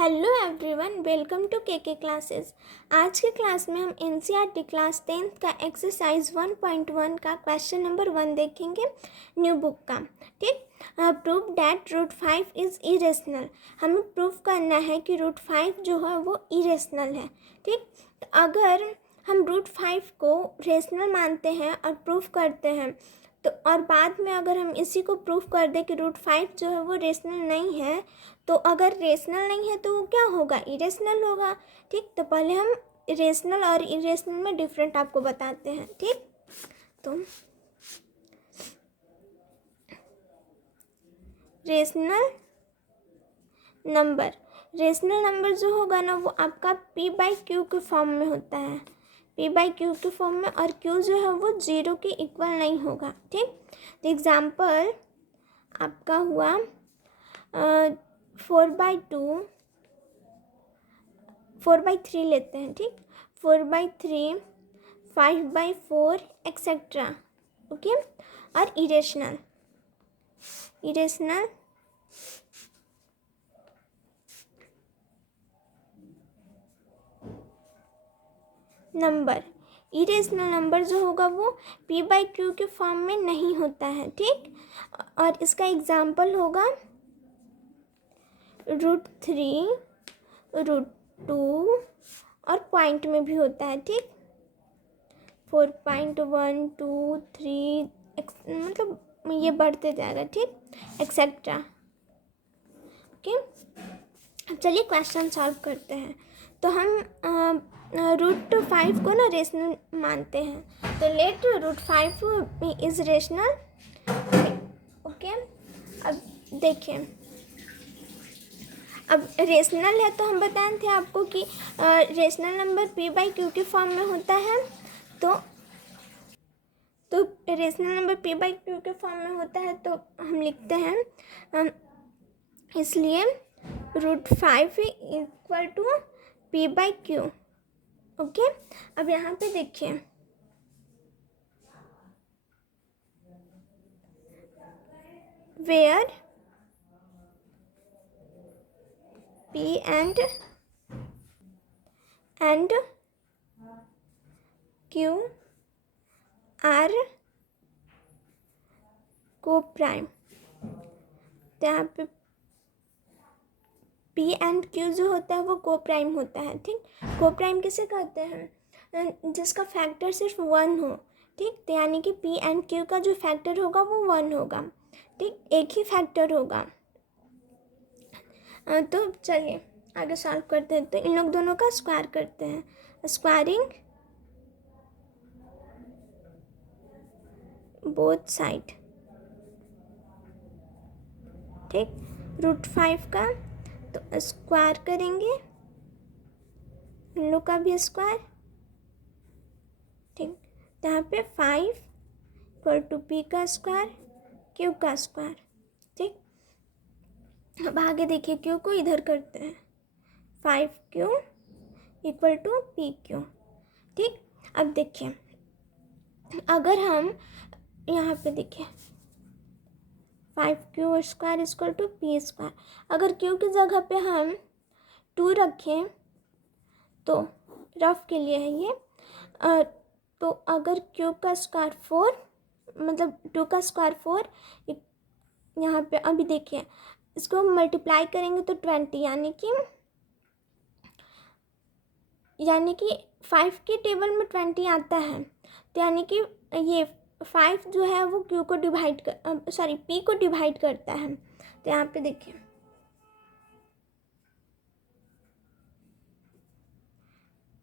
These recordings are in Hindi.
हेलो एवरीवन, वेलकम टू के क्लासेस। आज के क्लास में हम एनसीईआरटी क्लास 10th का एक्सरसाइज 1.1 का क्वेश्चन नंबर 1 देखेंगे, न्यू बुक का। ठीक, prove that root 5 is irrational. हमें प्रूफ करना है कि रूट 5 जो है वो इरेशनल है। ठीक, तो अगर हम रूट 5 को रेशनल मानते हैं और प्रूफ करते हैं तो, और बाद में अगर हम इसी को प्रूफ कर दें कि रूट 5 जो है वो रेशनल नहीं है, तो अगर रेशनल नहीं है तो वो क्या होगा, इरेशनल होगा। ठीक, तो पहले हम रेशनल और इरेशनल में डिफरेंट आपको बताते हैं। ठीक, तो रेशनल नंबर जो होगा ना वो आपका p/q के फॉर्म में होता है, p/q के फॉर्म में, और q जो है वो 0 के इक्वल नहीं होगा। ठीक, तो एग्जाम्पल आपका हुआ 4/2, 4/3 लेते हैं। ठीक, 4/3, 5/4 एक्सेट्रा। ओके, और इरेशनल नंबर जो होगा वो p/q के फॉर्म में नहीं होता है। ठीक, और इसका एग्जाम्पल होगा √3, √2 और पॉइंट में भी होता है। ठीक, 4.1, 2, 3 मतलब ये बढ़ते जाएगा। ठीक, एक्सेट्रा। ओके, चलिए क्वेश्चन सॉल्व करते हैं। तो हम रूट 5 को ना रेशनल मानते हैं, तो let root 5 is rational. Okay, अब देखिए, अब रेशनल है तो हम बताए थे आपको कि रेशनल नंबर p/q के फॉर्म में होता है। तो रेशनल नंबर p/q के फॉर्म में होता है तो हम लिखते हैं, इसलिए √5 इक्वल टू p/q। ओके, अब यहाँ पे देखिए, where p and q are coprime. तो यहाँ पे p एंड q जो होता है वो को प्राइम होता है। ठीक, को प्राइम किसे कहते हैं, जिसका फैक्टर सिर्फ 1 हो। ठीक, तो यानी कि p एंड q का जो फैक्टर होगा वो 1 होगा। ठीक, एक ही फैक्टर होगा। तो चलिए आगे सॉल्व करते हैं। तो इन लोग दोनों का स्क्वायर करते हैं, स्क्वायरिंग बोथ साइड। ठीक, √5 का तो स्क्वायर करेंगे, इन लोग का भी स्क्वायर। ठीक, तो यहाँ पे 5 इक्वल टू p का स्क्वायर, q का स्क्वायर। ठीक, अब आगे देखिए, q को इधर करते हैं, 5q इक्वल टू pq। ठीक, अब देखिए, अगर हम यहाँ पे देखिए 5q square equal to p square, अगर q की जगह पे हम 2 रखें तो रफ के लिए है ये, तो अगर q का स्क्वायर 4, मतलब 2 का स्क्वायर 4, यहाँ पे अभी देखिए इसको मल्टीप्लाई करेंगे तो 20, यानी कि 5 के टेबल में 20 आता है। तो यानी कि ये 5 जो है वो q को डिवाइड p को डिवाइड करता है। तो यहाँ पे देखिए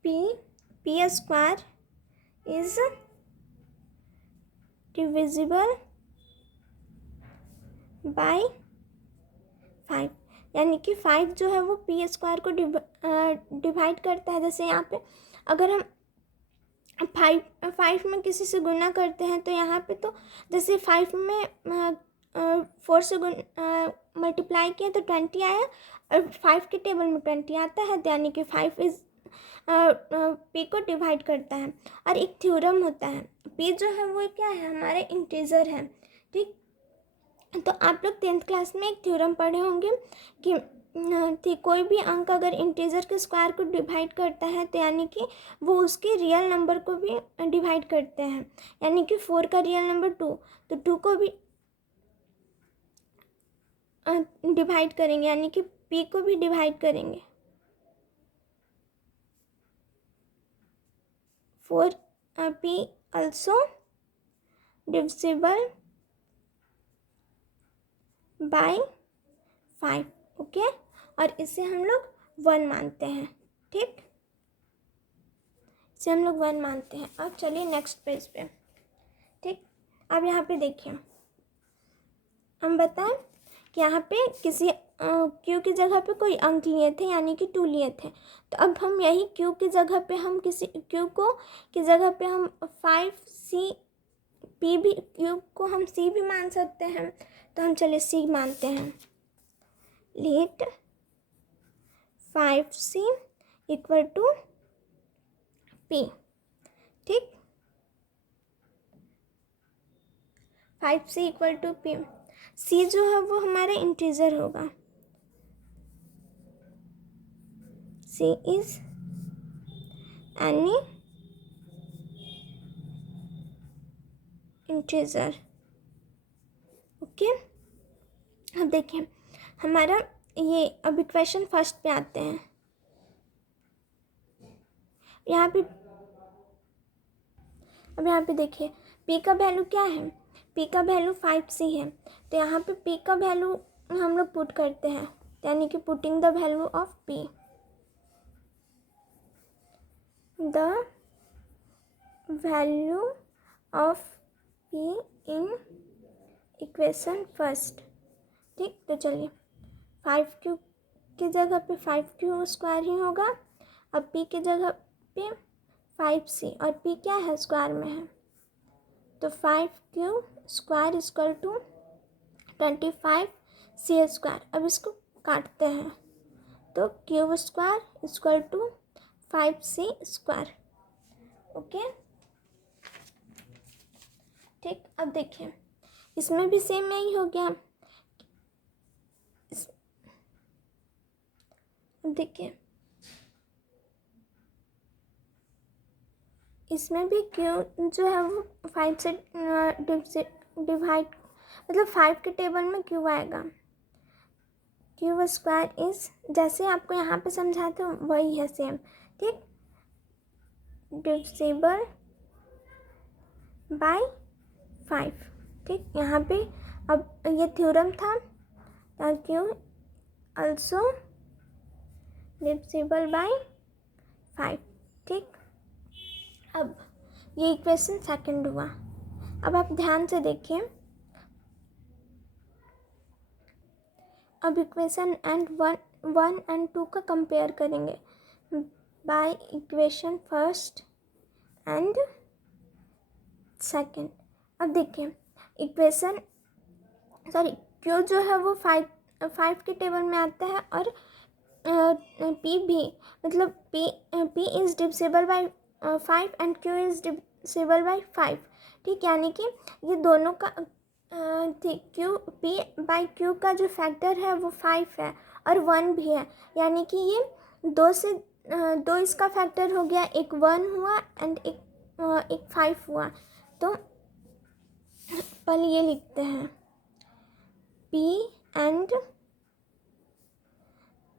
p square is divisible by 5, यानी कि 5 जो है वो p स्क्वायर को डिवाइड करता है। जैसे यहाँ पे अगर हम 5 में किसी से गुना करते हैं तो यहाँ पे तो जैसे 5 में 4 से मल्टीप्लाई किया तो 20 आया, और 5 के टेबल में 20 आता है, तो यानी कि 5 इज p को डिवाइड करता है। और एक थ्योरम होता है, p जो है वो क्या है, हमारे इंटीजर है। ठीक, तो आप लोग 10th क्लास में एक थ्योरम पढ़े होंगे कि थी कोई भी अंक अगर इंटीजर के स्क्वायर को डिवाइड करता है तो यानी कि वो उसके रियल नंबर को भी डिवाइड करते हैं, यानी कि 4 का रियल नंबर 2, तो 2 को भी डिवाइड करेंगे, यानी कि p को भी डिवाइड करेंगे। 4 p also divisible by 5, okay. और इसे हम लोग 1 मानते हैं, ठीक, इसे हम लोग 1 मानते हैं। अब चलिए नेक्स्ट पेज पे, ठीक। अब यहाँ पे देखिए, हम बताएं कि यहाँ पे किसी क्यू की जगह पे कोई अंक लिए थे, यानी कि 2 लिए थे। तो अब हम यही क्यू की जगह पे हम किसी क्यू को की जगह पे हम 5c p भी, क्यू को हम c भी मान सकते हैं, तो हम चलिए c मानते हैं। Late 5c equal to p, ठीक, 5c equal to p। c जो है वो हमारा इंटीजर होगा, c is any integer, okay. अब देखिए हमारा ये, अब इक्वेशन फर्स्ट पे आते हैं। यहाँ पे अब यहाँ पे देखिए p का वैल्यू क्या है, p का वैल्यू 5c है, तो यहाँ पे p का वैल्यू हम लोग पुट करते हैं, यानी कि putting the value of p, the value of p in equation first, ठीक। तो चलिए 5q की जगह पे 5q स्क्वायर ही होगा, अब p की जगह पे 5c, और p क्या है, स्क्वायर में है, तो 5q square equal to 25c square. अब इसको काटते हैं, तो cube square equal to 5c square, okay, ठीक। अब देखिए इसमें भी सेम यही हो गया। अब देखिए इसमें भी क्यू जो है वो 5 से डिवाइड, मतलब 5 के टेबल में क्यू आएगा, क्यू स्क्वायर इज, जैसे आपको यहाँ पे समझाते हो वही है सेम, ठीक, डिविजिबल बाय 5, ठीक। यहाँ पे अब ये थ्योरम था, क्यू ऑल्सो डिविजिबल बाय 5, ठीक। अब ये इक्वेशन सेकंड हुआ। अब आप ध्यान से देखिए, अब इक्वेशन एंड 1 एंड 2 का कंपेयर करेंगे by equation first and second. अब देखिए इक्वेशन, सॉरी, क्यू जो है वो 5 के टेबल में आता है, और p भी, मतलब p is divisible by 5 and q is divisible by 5, ठीक। यानी कि ये दोनों का ठीक, q p बाय q का जो फैक्टर है वो 5 है और 1 भी है, यानी कि ये 2 इसका फैक्टर हो गया, एक 1 हुआ एंड एक 5 हुआ। तो पहले ये लिखते हैं, p and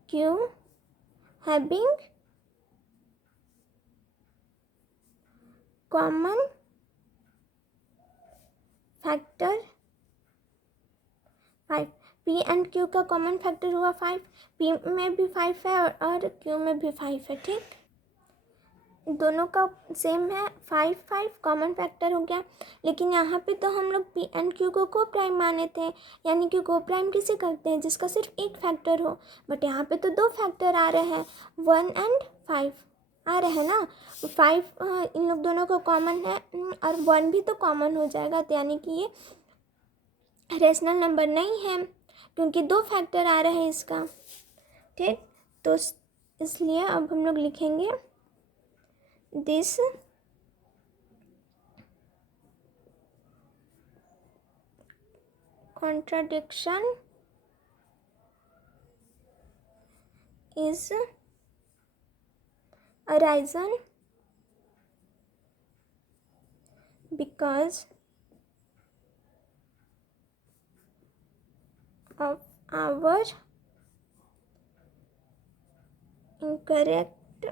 q having common factor 5, p and q का कॉमन फैक्टर हुआ 5, p में भी 5 है और q में भी 5 है, ठीक। दोनों का सेम है, 5 कॉमन फैक्टर हो गया। लेकिन यहाँ पे तो हम लोग p एंड q को को प्राइम माने थे, यानी कि को प्राइम किसे करते हैं, जिसका सिर्फ एक फैक्टर हो, बट यहाँ पे तो 2 फैक्टर आ रहे हैं, 1 एंड 5 आ रहे हैं ना। 5 इन लोग दोनों को कॉमन है और 1 भी तो कॉमन हो जाएगा, तो यानी कि ये रेशनल नंबर नहीं है, क्योंकि 2 फैक्टर आ रहे हैं इसका, ठीक। तो इसलिए अब हम लोग लिखेंगे this contradiction is arisen because of our incorrect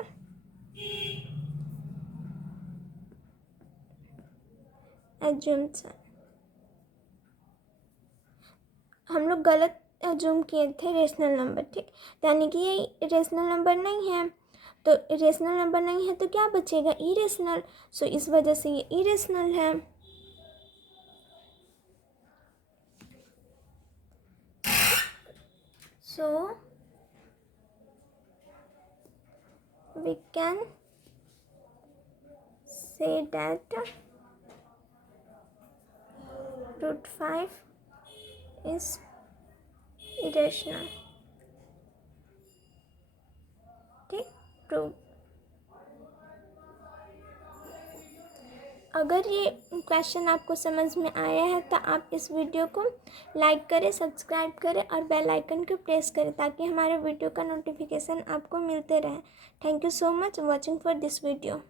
assumption। हम लोग गलत एज्यूम किए थे रेशनल नंबर, ठीक, यानी कि ये रेशनल नंबर नहीं है। तो रेशनल नंबर नहीं है तो क्या बचेगा, इरेशनल। सो इस वजह से ये इरेशनल है। सो we can say that root 5 is irrational, ठीक, प्रूव। अगर ये क्वेश्चन आपको समझ में आया है तो आप इस वीडियो को लाइक करें, सब्सक्राइब करें और बेल आइकन को प्रेस करें ताकि हमारे वीडियो का नोटिफिकेशन आपको मिलते रहे। Thank you so much watching for this video.